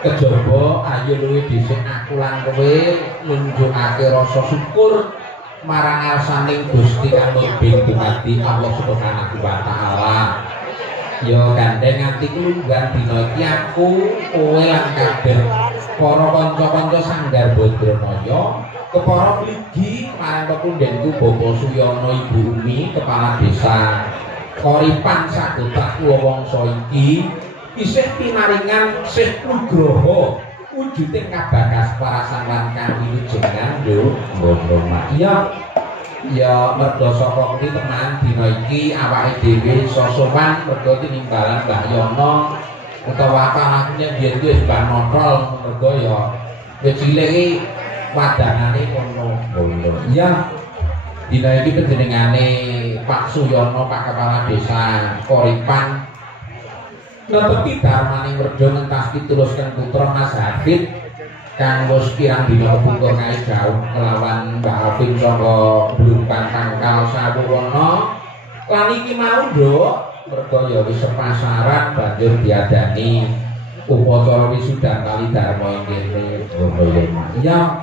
Kejaba ayo luwih dhisik aku lan kowe nunjukake rasa syukur marang ngarsaning Gusti kang numbing dumadi Allah Subhanahu wa taala. Ya gandeng atiku lunggan dina iki aku kowe lan kabeh para kanca-kanca Sanggar Badranaya kepara mligi marang pepundhenku Bapak Suyono Ibu Umi kepala desa Koripan sagota wongso iki isih pinaringan Syekh Nugroho wujuding kabagas parasan lan kang wilujengan lho ngono mak iya ya mergo saka kuwi teman dina iki awake dhewe sosowan mergo tinimbalan Mbah Yono utawa kanakune biyen kuwi wis ban notol mergo ya wis cilik iki wadanane ngono iya dina iki panjenengane Pak Suyono Pak Kepala Desa Koripan netepi darmaning werda ngentas pitulusken putra Mas Hafid kang wis kirang dina kepungkur kae jauh kelawan Mbak Alvin saka Blumpang Tangkal Sawurana lan iki mau nduk merga ya wis sepasaran banjur diadani upacara wisudan kali dharma ing kene ngono ya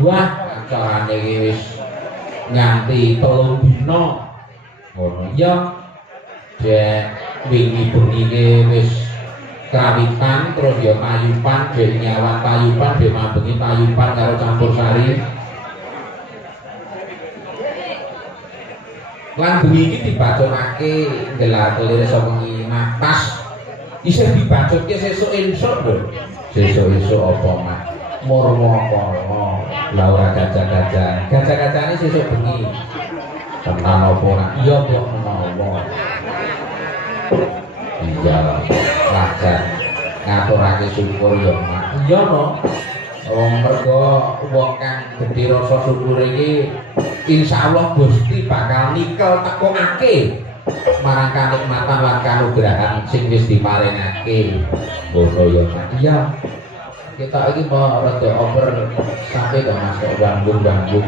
wah acarane iki wis nganti 3 dina ngono ya wingi bengi wis kawitan terus ya payupan dek nyawan payupan dek mambengi payupan karo campur sari lan bengi iki dibacokake gelar kelire saka wengi matas isih dibacokke sesuk esuk lho sesuk apa mak murwa kono la ora gajah-gajahane sesuk bengi tenan apa ora iya kok menawa iya lajar ngaturake syukur ya mak iya no mergo wong kang gedhe rasa syukur iki insyaallah Gusti bakal nikel tekokake marang kanikmatan lan kanugrahan sing wis diparingake ngono ya mak iya kita iki mau rada over sampai kok Mas kok ganggu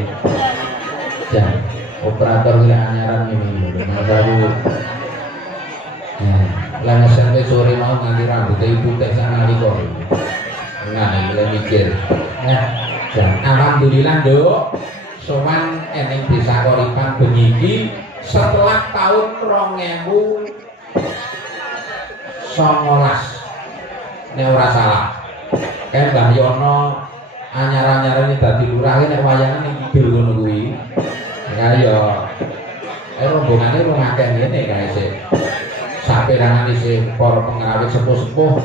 jan operator kira anyaran ini Mas aku lan sampai sore mau nganti rambutnya ibu teh sana liko nah mulai mikir dan alhamdulillah nduk sowan eneng Desa Koripan bengi iki setelah tahun 2019 nek ora salah kan Mbah Yono anyar-anyar ini dadi lurah nek wayangan ning kidul ngono kuwi kaya rombongane rong akeh ngene kae sik saperangane sing para pengrawit sepuh-sepuh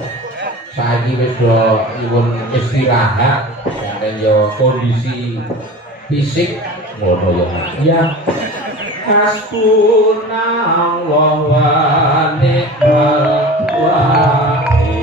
saiki wis do nyuwun istirahat dan yo kondisi fisik ngono ya ya hasbunallahu wa ni'mal wakil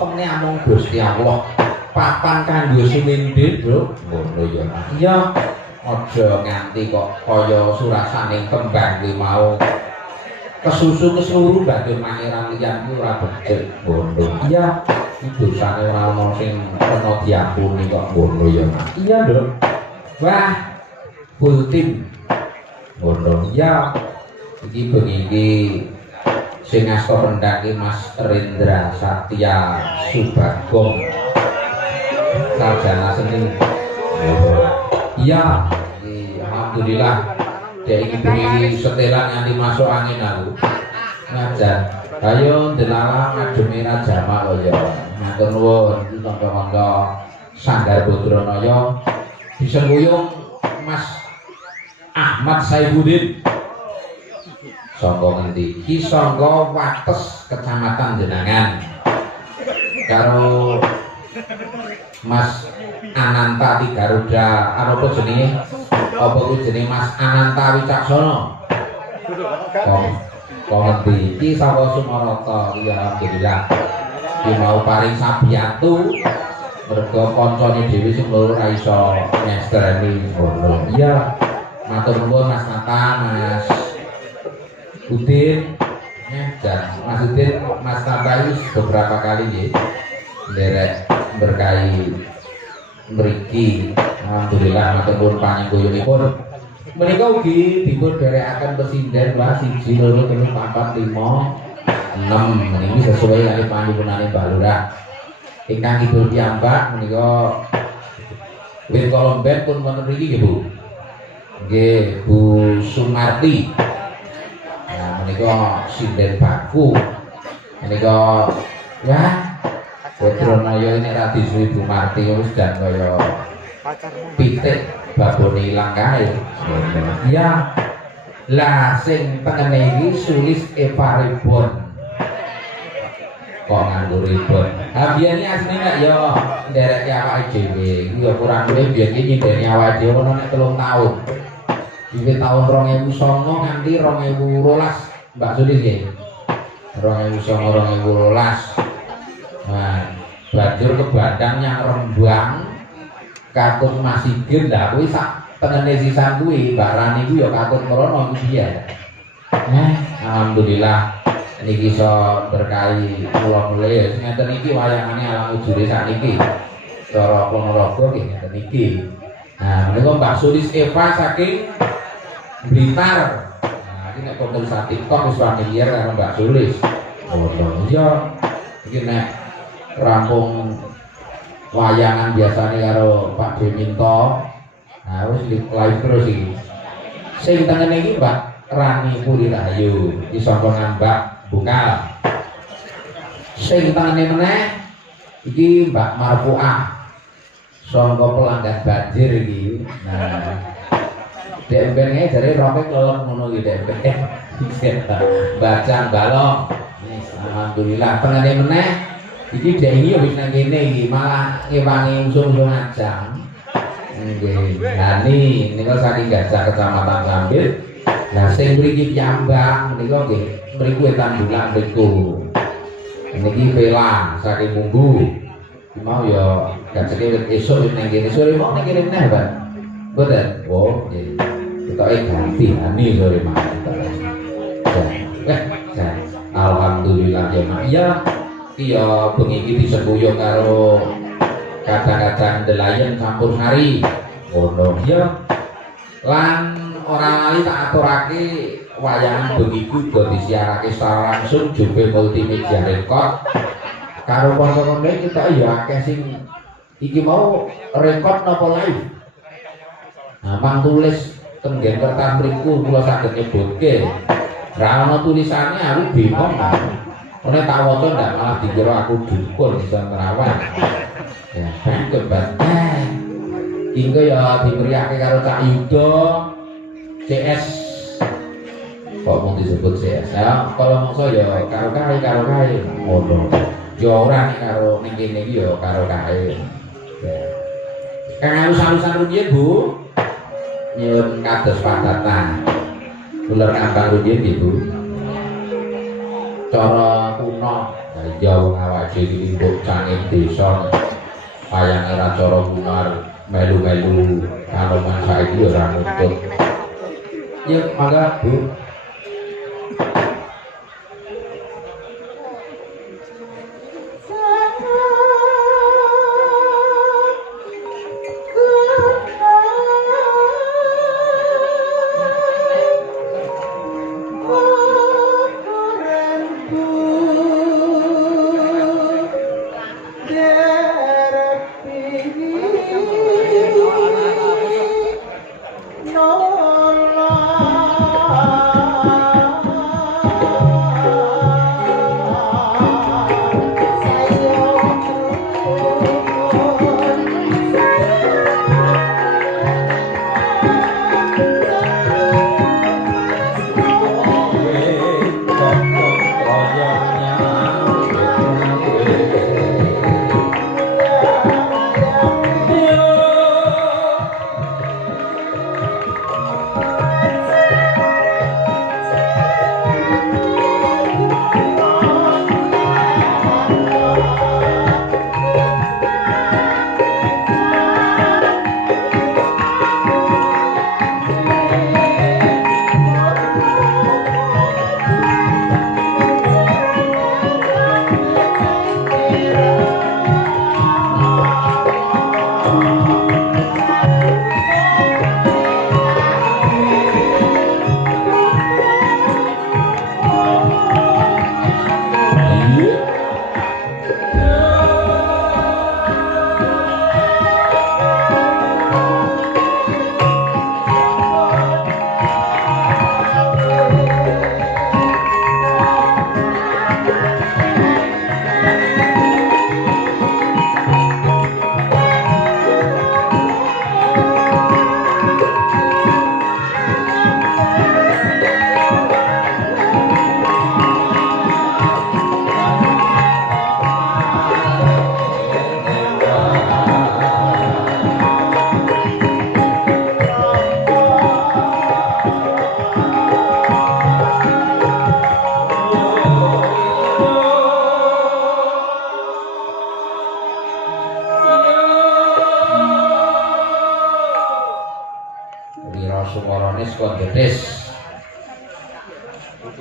temne amung Gusti Allah. Papan kanggo sumindhe, Bro. Ngono ya. Iya. Aja nganti kok kaya surasaning kembang kuwi mau kesusu keseluruh bagian pangeran liyan ku ora becik. Ngono. Iya. Iki dosane ora ono sing kena diampuni kok ngono ya. Iya, Nduk. Wah, full tim. Ngono. Iya. Iki bengi iki sing asta rendhake Mas Rendra Satya Subagong. Sarjana seni. Iya, alhamdulillah. Dek iki bengi setelan nganti masuk angin aku. Ngajar. Ayo delala ngademi Rajama kaya. Matur nuwun tangga-tangga Sanggar Badranaya disengkuyung Mas Ahmad Saifuddin. Sangga ngendi? Ki sangga Wates Kecamatan Jenangan. Karo Mas Ananta Ti Garuda apa jenenge? Apa kuwi jenenge Mas Ananta Wicaksono? Kok ngerti? Iki saka Sumarata, ya alhamdulillah. Ki mau paring sabiyantu mergo kancane dhewe sing loro ra iso nyestreni ngono. Iya. Matur nuwun Mas Nata, Mas Udin, dan Mas Udin, Mas Nata beberapa kali nggih nderek berkahi mriki. Alhamdulillah matur nuwun panjenenganipun. Menika ugi dipun derekaken pesinden Pak 1 2 3 4 5 6 meniki sesuai kali panjenengane Mbah Lurah. Ingkang kidul piyambak menika wit kolomben pun wonten mriki nggih Bu. Nggih Bu Sumarti. Nah menika sinden baku. Menika wah Badranaya ini ra disuwi Bu Marti wis dan kaya pitik babone ilang kae. Ya. Lah sing tengene iki sulis Eva Ribon. Kok nganggo ribon. Ha biyen iki asline nek ya nderek awake dhewe. Iku ya kurang luwih biyen iki nyindeni awake dhewe ono nek 3 tahun. Iki tahun 2009 nganti 2012 Mbak Sulis nggih. 2009 2012. Nah, banjur ke Bandang yang Rembang katut masih gendha kuwi sak tengene sisan kuwi Mbak Rani kuwi ya katut merono iki ya. Alhamdulillah niki iso berkahi kula mulih ngeten iki wayangane alang ujure sakniki. Cara Ponorogo nggih ngeten iki. Nah, menika Mbak Sulis Eva saking Blitar. Nah, iki nek konten TikTok wis familiar karo Mbak Sulis. Oh, iya. Iki nek rampung wayangan biasanya karo Pak Deminto. Nah wis live terus iki. Sing tengene iki Mbak Rani Puri Rahayu, iki saka Ngambak Bungkal. Sing tengene meneh iki Mbak Marfuah saka Pelanggan Banjir iki. Nah dek mbene jare roke kelelep ngono iki dek. Bacang balong. Alhamdulillah tengene meneh iki dek iki wis nang kene iki malah ngewangi usung-usung ajang. Nggih. Lah niku saking Gajah Kecamatan Sambit. Lah sing mriki piyambak menika nggih mriku Wetan Bulan mriku. Niki Vela saking Munggu. Iki mau ya gajeke wit esuk wis nang kene sore mau nang kene meneh, Pak. Mboten. Oh, nggih. Ketoke ganti ani sore mawon. Alhamdulillah ya Mak. Iya. Iya bengi iki disembuyung karo kadang-kadang delayan campur sari. Ngono ya. Lan ora lali tak aturake wayangan bengi iku uga disiarake secara langsung Jobe Multimedia Record. Karo kanca-kanca kita ya akeh sing iki mau record napa live. Nah, mang tulis tenggen kertas mriku kula saged nyebutke. Ra ono tulisane aku bingung. Ora tak waca ndak malah dikira aku dukun iso nerawan. Ya, kebat. Ingko ya dimeriake karo Cak Yudo CS. Kok mau disebut CS? Ya, kalau mongso ya karo kae. Ngono. Ya ora nek karo ning kene iki ya karo kae. Kang alus-alusan rumiyin, Bu. Nyuwun kados padatan. Ular kambang rumiyin nggih, Bu. Cara kuno. Ya wong awake iki mbok canging desa. Payange ra cara lunar melu-melu kalongan saiki ora nuntut. Ya mangga Bu.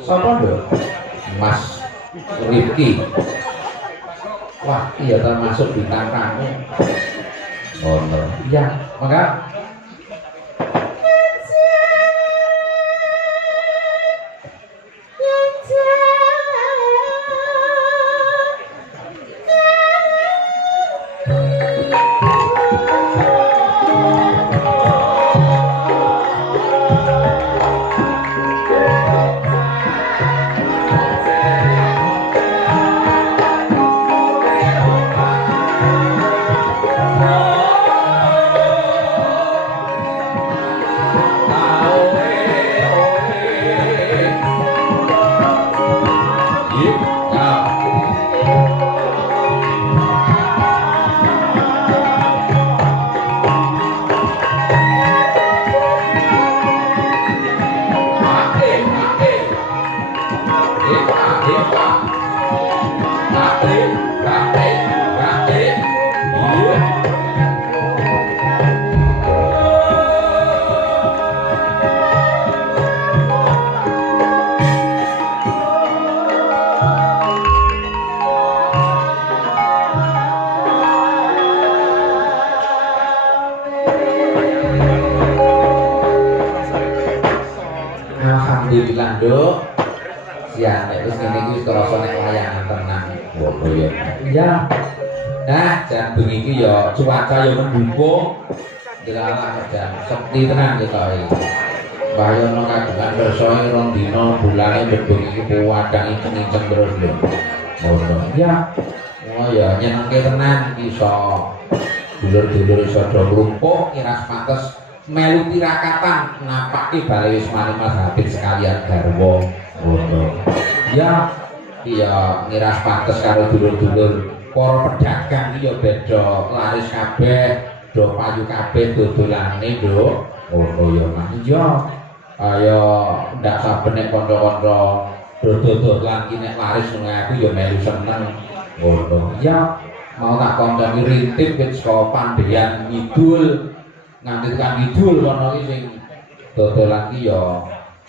Sapa lho? Mas Rifki. Wah, iya termasuk bintang tamu. Oh, no. Iya, maka alhamdulillah nduk siang nek wis ngene iki wis krasa nek layangan tenang ngono ya. Iya. Nah, jan bengi iki ya cuaca ya mendukung. Dilalah jan sekti tenan ya to iki. Bayono kagungan bersoe rong dina bulane bengi iki wadang kenceng terus lho. Ngono. Iya. Oh ya nyenengke tenan iki iso dulur-dulur iso do ngrumpuk iras pates melu tirakatan napaki bale wis mari Mas Habib sekalian garwa ngono. Ya iya ngiras pates karo dulur-dulur para pedagang iki ya beda laris kabeh do payu kabeh dodolane nduk ngono ya Mas. Iya ayo ndak saben nek kanca-kanca dodolan iki nek laris nang aku ya melu seneng ngono ya mau tak kandhani rintip wit saka Pandhean Ngidul nganti tekan Kidul kono iki sing dodolan iki ya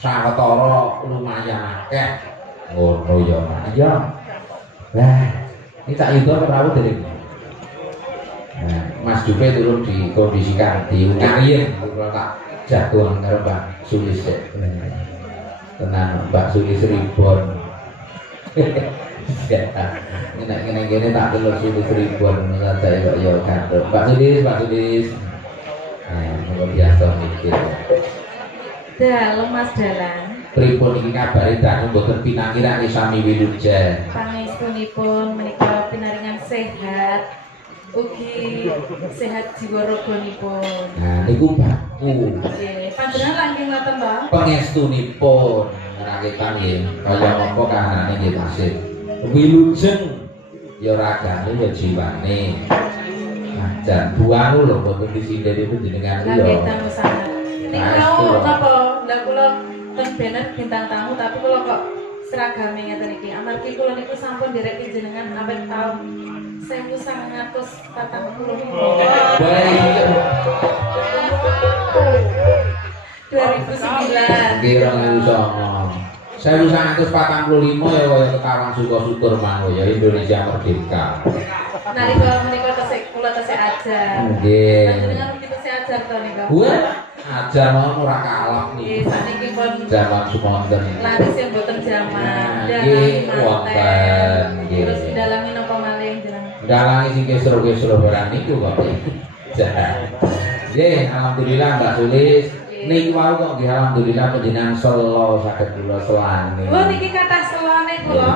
sawetara lumayan akeh ngono ya Mas ya lah ini tak yudo perahu dari nah, Mas Jupe turun dikondisikan di Ungayen kalau tak jatuh karo Mbak Sulis tenang Mbak Sulis Ribon ini tak telur Sulis Ribon saja ya kantor Mbak Sulis nah biasa mikir dalam Mas Dalang pripun iki kabare dangu mboten pinangiran sami wilujen pangestunipun menika pinaringan sehat ugi sehat jiwa raganipun. Nah niku baku. Nggih, panjenengan langkung ngoten to? Pangestunipun raketan nggih kaya mongko kahanane nggih tasih. Wilujeng ya ragane ya jiwane. Jan buang lho mboten disindheni panjenengan Lah nggih ya. tamu sangat. Niku napa? Lah kula ten bener bintang tamu tapi kula kok seragame ngeten iki. Amargi kula niku sampun nderek jenengan awet taun 1945. Baik. 2009. Nggih 2009. 1945 ya kaya Kekarang Syukur mangko ya Indonesia merdeka. Nalika menika tesih kula tesih ajar. Nggih. Panjenengan begitu tesih ajar to nika. Wah, ajar mau ora kalah Nggih, nih. saniki pun Zaman sumonten. laris yang boten jaman. Nggih, wonten. Nggih. Terus dalami napa malih jenengan? Dalangi sing kesro-kesro barang niku kok. Nggih, alhamdulillah Mbak Sulis. Niki wau kok nggih alhamdulillah panjenengan selo saged kula selane. Oh niki kathah selone kula.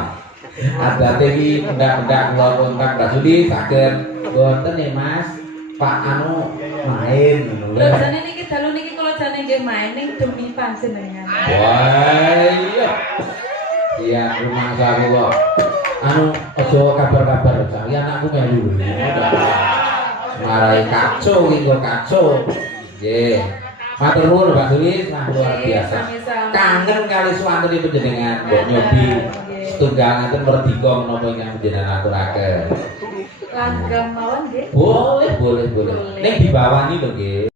Adate iki ndak kula kontak Mbak Sulis saged wonten ya Mas. Pak anu main ngono Lho jane niki dalu niki kula jane nggih main ning demi panjenengan. Wah iya. Iya rumah saku kok. Anu aja kabar-kabar saya anakku melu. Marai kacau iki kok kacau. Nggih. Matur nuwun Mbak Sulis, nah luar biasa. Kangen kali suwantune panjenengan mbok nyobi setunggal ngaten merdika menapa ingkang panjenengan aturaken. Langgam mawon nggih. Boleh. Ning dibawani lho nggih.